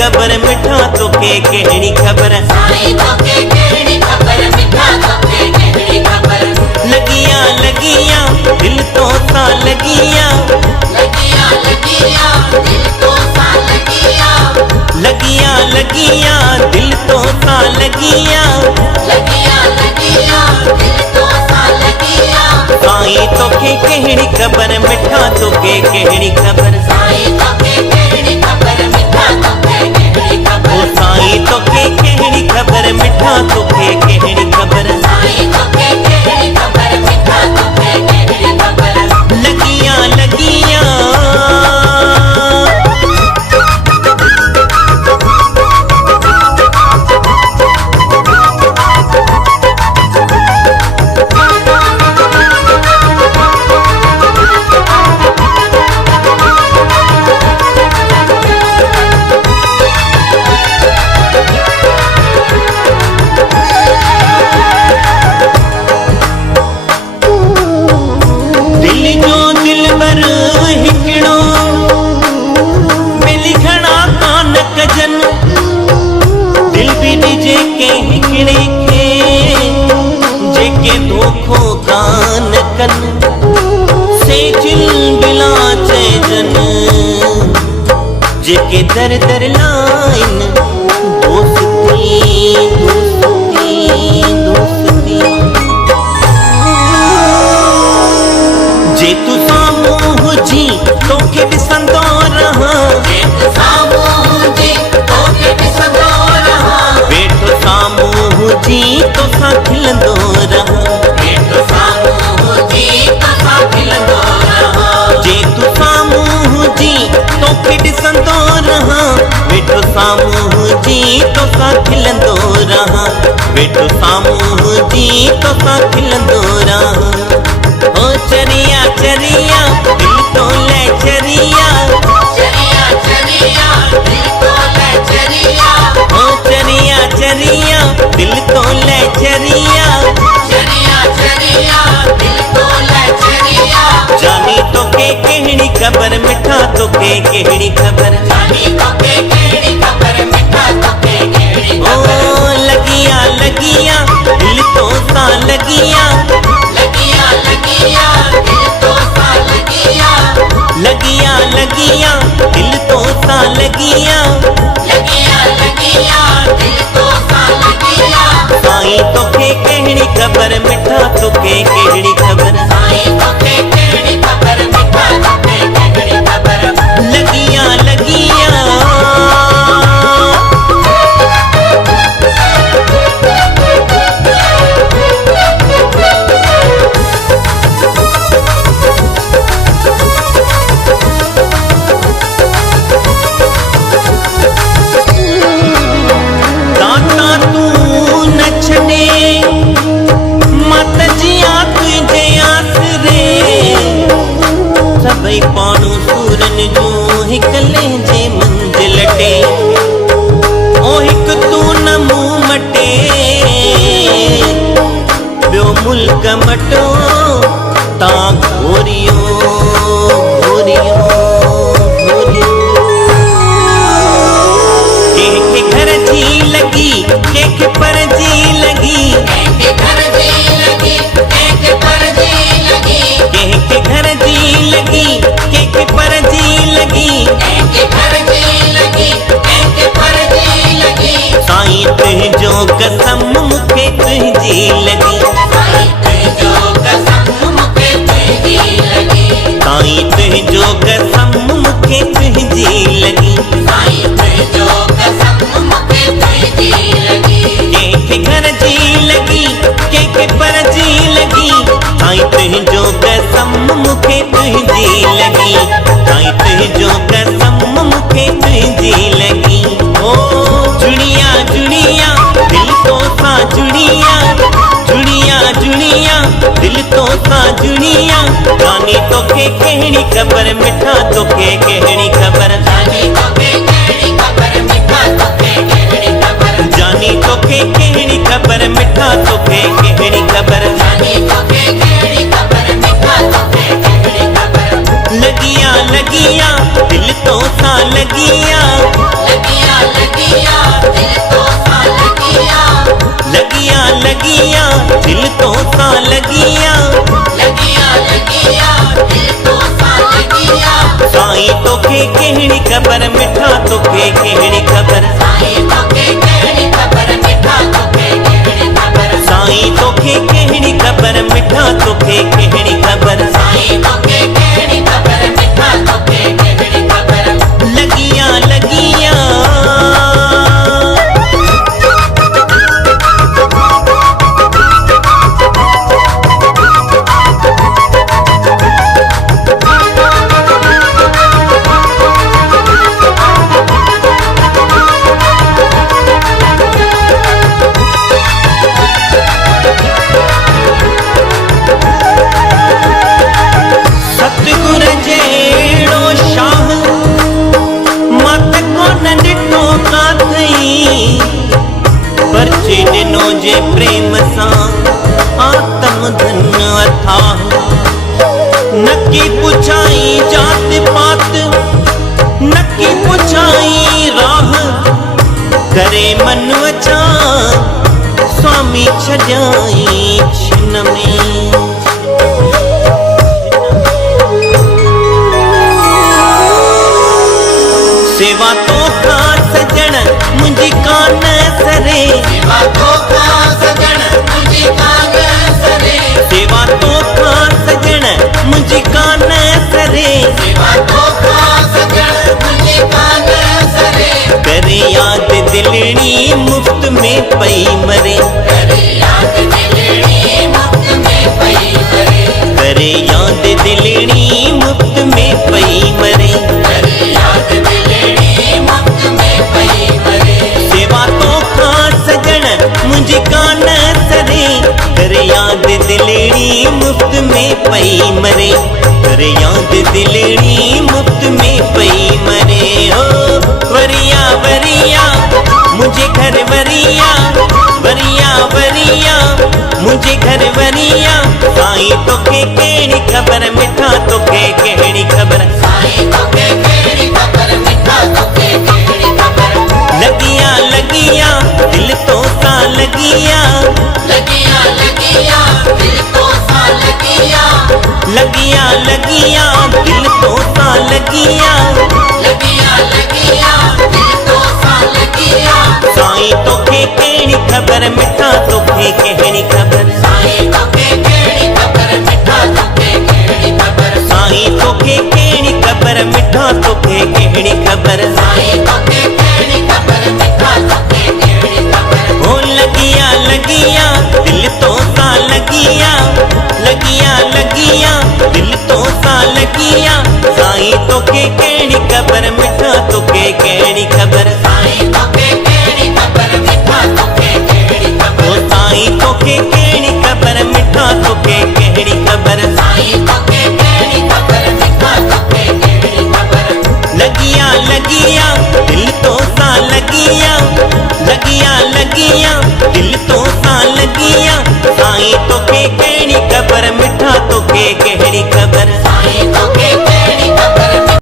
खबर मिठा तोखे कहणी खबर साईं तोखे कहणी खबर मिठा तोखे कहणी खबर लगियां लगियां दिल तो सा लगियां लगियां लगियां दिल तो सा लगियां लगियां लगियां दिल तो सा लगियां लगियां लगियां दिल तो सा लगियां साईं तोखे कहणी खबर मिठा तोखे कहणी खबर साईं तोखे कहणी खबर मिठा तोखे कहणी ओ खबर साईं तोखे कहणी खबर मिठा तोखे कहणी खबर साईं तोखे कहणी खबर मिठा तोखे कहणी खबर लगियां लगियां जेके दर दर लाइन दोस्ती दोस्ती दोस्ती जे तू साम्हूं हुजी तोखे ॾिसंदो रहां जे तू साम्हूं हुजी तोखे ॾिसंदो रहां वेठो साम्हूं हुजी तोसां खिलंदो रहां वेठो साम्हूं हुजी तोसां खिलंदो रहां जे तू साम्हूं हुजी तोखे ॾिसंदो रहां वेठो साम्हूं हुजी तोसां खिलंदो रहां वेठो साम्हूं हुजी तोसां खिलंदो रहां ओ चरिया चरिया दिल तो ले चरिया चरिया चरिया दिल तो ले चरिया ओ चरिया चरिया दिल तो ले चरिया चरिया चरिया दिल तो ले चरिया जानी तोखे कहणी खबर मिठा तोखे कहणी खबर जानी तोखे कहणी खबर मिठा तोखे कहणी ओ खबर लगियां लगियां दिल तो सा लगियां लगियां लगियां दिल तो सा लगियां लगियां लगियां दिल तो सा लगियां लगियां लगियां दिल तो सा लगियां साईं तोखे कहणी खबर मिठा तोखे कहणी खबर साईं तोखे कहणी खबर मिठा तोखे कहणी खबर लगियां लगियां सभई पाणू सूरन जो हिकले जे मंजिल टे ओ हिक तू न मुंह मटे ॿियो मुल्क मटो ता घोरियो घोरियो घोरियो कंहिंखे घर जी लगी कंहिंखे पर जी लगी कंहिंखे घर जी लगी कंहिंखे पर जी लगी कंहिंखे घर जी लगी कंहिंखे पर जी लगी कंहिंखे घर जी लगी कंहिंखे पर जी लगी साईं तुंहिंजो कसम मूंखे तुंहिंजी लगी साईं तुंहिंजो कसम मूंखे तुंहिंजी लगी साईं तुंहिंजो कसम मूंखे तुंहिंजी लगी साईं तुंहिंजो कसम मूंखे तुंहिंजी लगी कंहिंखे घर जी लगी कंहिंखे पर जी लगी साईं तुंहिंजो कसम मूंखे तुंहिंजी लगी साईं तुंहिंजो कसम मूंखे तुंहिंजी लगी ओ जुड़िया जुड़िया दिल तो सा जुड़िया जुड़िया जुड़िया दिल तो सा जुड़िया जानी तोखे कहणी खबर मिठा तोखे कहणी खबर जानी तोखे कहणी खबर मिठा तोखे कहणी खबर जानी तोखे कहणी खबर मिठा तोखे कहणी खबर जानी तोखे कहणी खबर मिठा तोखे कहणी खबर लगियां लगियां दिल तो सा लगियां लगियां ख़बर मिठा तोखे कहिड़ी ख़बर साईं तोखे कहिड़ी ख़बर मिठा तोखे कहिड़ी ख़बर साईं तोखे कहिड़ी ख़बर मिठा तोखे कहिड़ी ख़बर साईं तोखे कहिड़ी ख़बर मिठा तोखे कहिड़ी ख़बर लगियां लगियां सतगुर जहिड़ो शाह मत कोन ॾिठो काथई परचे ॾिनो जे प्रेम सां आत्म धन अथाह नकी पुछाई जात पात नकी पुछाई राह करे मन अचा स्वामी छॾाई छिन में सेवा तो खां सजण मुंहिंजी कान सरे सेवा तोखा सजण मुंहिंजी कान सरे सेवा तो खां सजण मुंहिंजी कान सरे सेवा तोखा सजण मुंहिंजी कान सरे करे याद दिलणी मुफ्त में पई मरे करे याद दिलड़ी मुफ्त में पई मरे करे याद दिलणी मुफ्त में पई मरे करे याद दिलड़ी मुफ्त में पई मरे सेवा तो खां सजण मुंहिंजी कान सरे करे याद दिलणी मुफ्त में पई मरे करे याद दिलणी मुफ्त में पई मरे हो वरिया वरिया मुझे घर वरिया वरिया वरिया मुझे घर वरिया साईं तोखे कहिड़ी ख़बर मिठा तोखे कहिड़ी ख़बर साईं तोखे कहिड़ी ख़बर मिठा तोखे कहिड़ी ख़बर लगियां लगियां दिल तो सा लगियां लगियां लगियां दिल तो सा लगियां लगियां लगियां दिल तो सा लगियां लगियां लगियां दिल तो सा लगियां साईं तोखे कहिड़ी ख़बर मिठा तोखे कहिड़ी ख़बर साईं तोखे कहिड़ी ख़बर मिठा तोखे कहिड़ी ख़बर साईं तोखे कहिड़ी ख़बर मिठा तोखे कहिड़ी ख़बर साईं तोखे कहिड़ी ख़बर मिठा तोखे कहिड़ी ख़बर ओ लगियां लगियां दिल तो सा लगियां लगियां लगियां दिल तो सा लगियां साईं तोखे कहिड़ी ख़बर मिठा तोखे कहिड़ी ख़बर साईं तोखे कहिड़ी ख़बर मिठा तोखे कहिड़ी ख़बर ओ साईं तोखे कहिड़ी ख़बर मिठा तोखे कहिड़ी ख़बर साईं तोखे कहिड़ी ख़बर मिठा तोखे कहिड़ी ख़बर लगियां लगियां दिल तो सा लगियां लगियां लगियां दिल तो सा लगियां साईं तोखे कहिड़ी ख़बर मिठा तोखे कहिड़ी